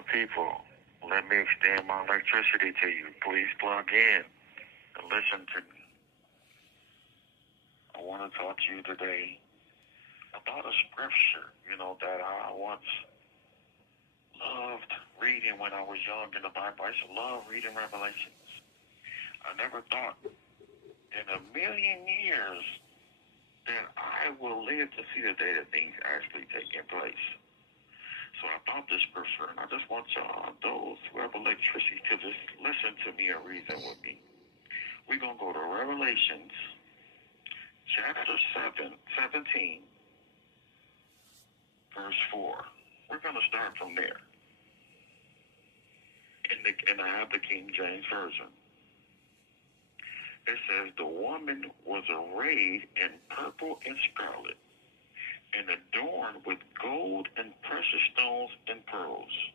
my people, let me extend my electricity to you. Please plug in and listen to me. I want to talk to you today about a scripture, that I once loved reading when I was young in the Bible. I used to love reading Revelations. I never thought in a million years that I will live to see the day that things actually taking place. So I found this scripture, and I just want y'all, those who have electricity, to just listen to me and reason with me. We're going to go to Revelations chapter 17, verse 4. We're going to start from there. And I have the King James Version. It says, the woman was arrayed in purple and scarlet, and adorned with gold and precious stones and pearls,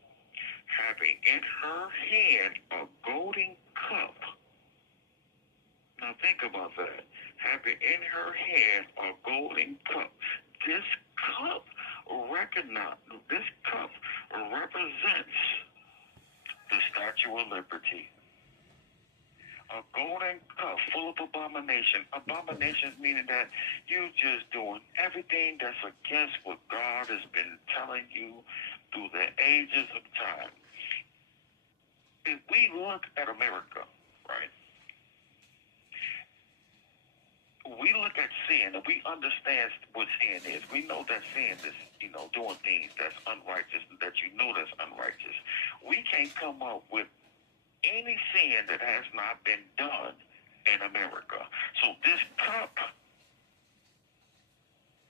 having in her hand a golden cup. Now think about that. Having in her hand a golden cup. This cup represents the Statue of Liberty. A golden cup full of abomination. Abominations meaning that you're just doing everything that's against what God has been telling you through the ages of time. If we look at America, right, we look at sin and we understand what sin is. We know that sin is, doing things that's unrighteous, that that's unrighteous. We can't come up with any sin that has not been done in America. So this cup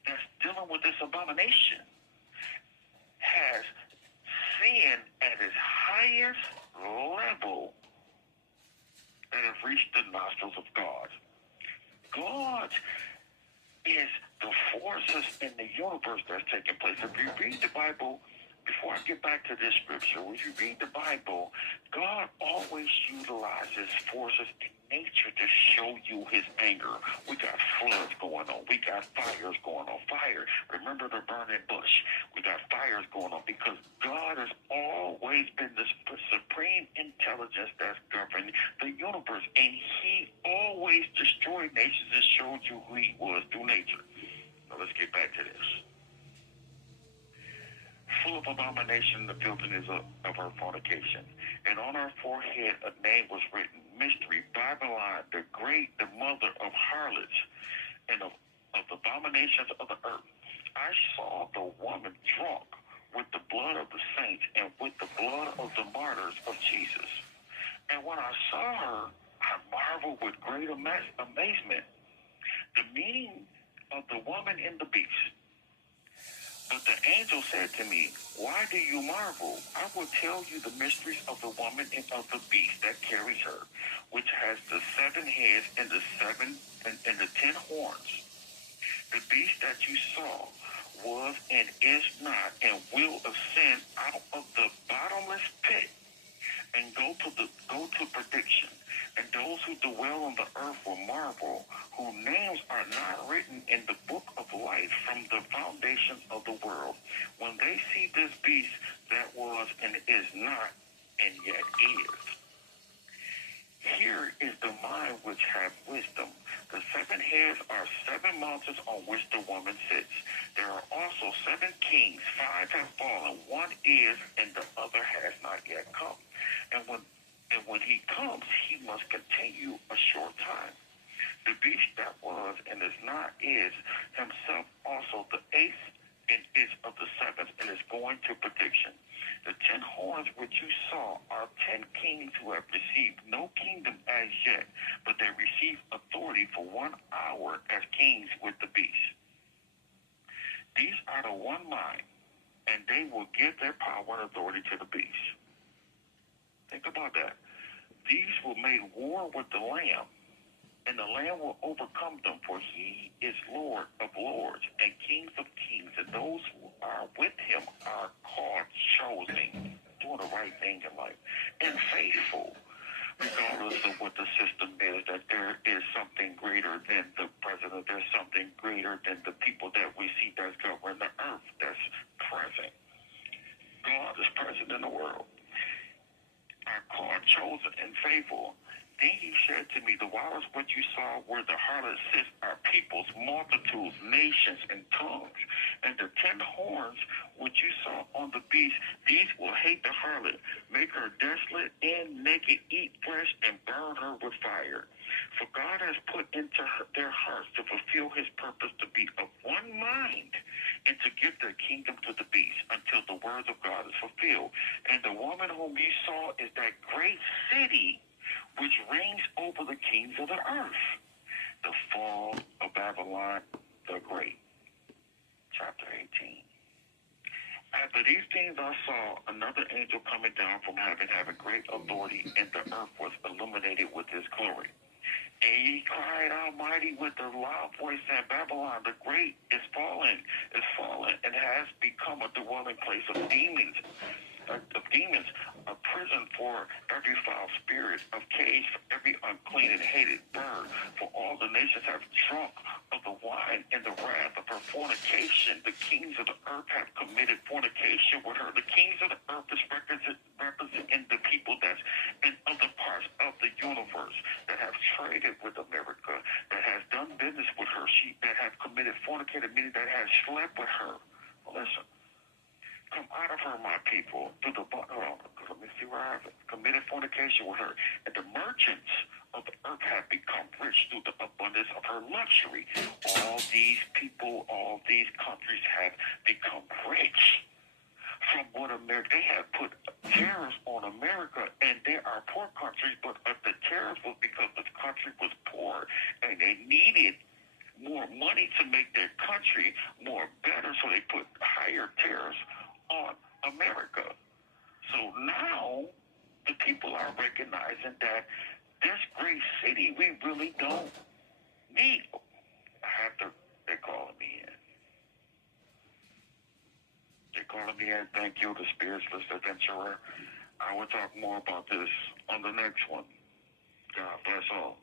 that's dealing with this abomination has sin at its highest level that has reached the nostrils of God. God is the forces in the universe that's taking place. If you read the Bible, before I get back to this scripture, if you read the Bible, God always utilizes forces in nature to show you his anger. We got floods going on. We got fires going on. Fire. Remember the burning bush. We got fires going on because God has always been the supreme intelligence that's governing the universe. And he always destroyed nations and showed you who he was through nature. Now let's get back to this. Full of abomination, the filthiness of her fornication. And on her forehead a name was written, Mystery, Babylon, the great, the mother of harlots, and of abominations of the earth. I saw the woman drunk with the blood of the saints and with the blood of the martyrs of Jesus. And when I saw her, I marveled with great amazement. The meaning of the woman and the beast. But the angel said to me, why do you marvel? I will tell you the mysteries of the woman and of the beast that carries her, which has the 7 heads and the 10 horns. The beast that you saw was and is not and will ascend out of the bottomless pit and go to perdition. And those who dwell on the earth will marvel, whose names are not written in the book of life from the foundation of the world, when they see this beast that was and is not and yet is. Here is the mind which hath wisdom. The 7 heads are 7 mountains on which the woman sits. There are also 7 kings. 5 have fallen. 1 is, and the other has not yet come. And when he comes, he must continue a short time. The beast that was and is not is himself also the 8th and is of the 7th and is going to perdition. The 10 horns which you saw are 10 kings who have received no kingdom as yet, but they receive authority for 1 hour as kings with the beast. These are the one mind, and they will give their power and authority to the beast. Think about that. These will make war with the Lamb, and the Lamb will overcome them, for he is Lord of lords and King of kings, and those who are with him are called chosen, doing the right thing in life, and faithful, regardless of what the system is, that there is something greater than the president, there's something greater than the people that we see that's governing the earth that's present. God is present in the world. fable. Then he said to me, the waters which you saw where the harlot sits are peoples, multitudes, nations, and tongues. And the 10 horns which you saw on the beast, these will hate the harlot, make her desolate and naked, eat flesh, and burn her with fire. For God has put into their hearts to fulfill his purpose to be of one mind and to give their kingdom to the beast until the words of God is fulfilled. And the woman whom you saw is that great city which reigns over the kings of the earth. The fall of Babylon the Great. Chapter 18. After these things I saw another angel coming down from heaven, having great authority, and the earth was illuminated with his glory. And he cried out mighty with a loud voice, saying, Babylon the Great is fallen, and has become a dwelling place of demons, a prison for every foul spirit, of cage for every unclean and hated bird. For all the nations have drunk of the wine and the wrath of her fornication. The kings of the earth have committed fornication with her. The kings of the earth is representing the people that's in other parts of the universe that have traded with America, that has done business with her, that have committed fornicated, meaning that has slept with her. Well, listen. Come out of her, my people, to the let me see where I have it. Committed fornication with her. And the merchants of the earth have become rich through the abundance of her luxury. All these people, all these countries have become rich from what America, they have put tariffs on America, and there are poor countries, but the tariffs was because the country was poor, and they needed more money to make their country more better, so they put higher tariffs on America. So now the people are recognizing that this great city we really don't need. They're calling me in. They're calling me in. Thank you, the spiritualist adventurer. I will talk more about this on the next one. God bless all.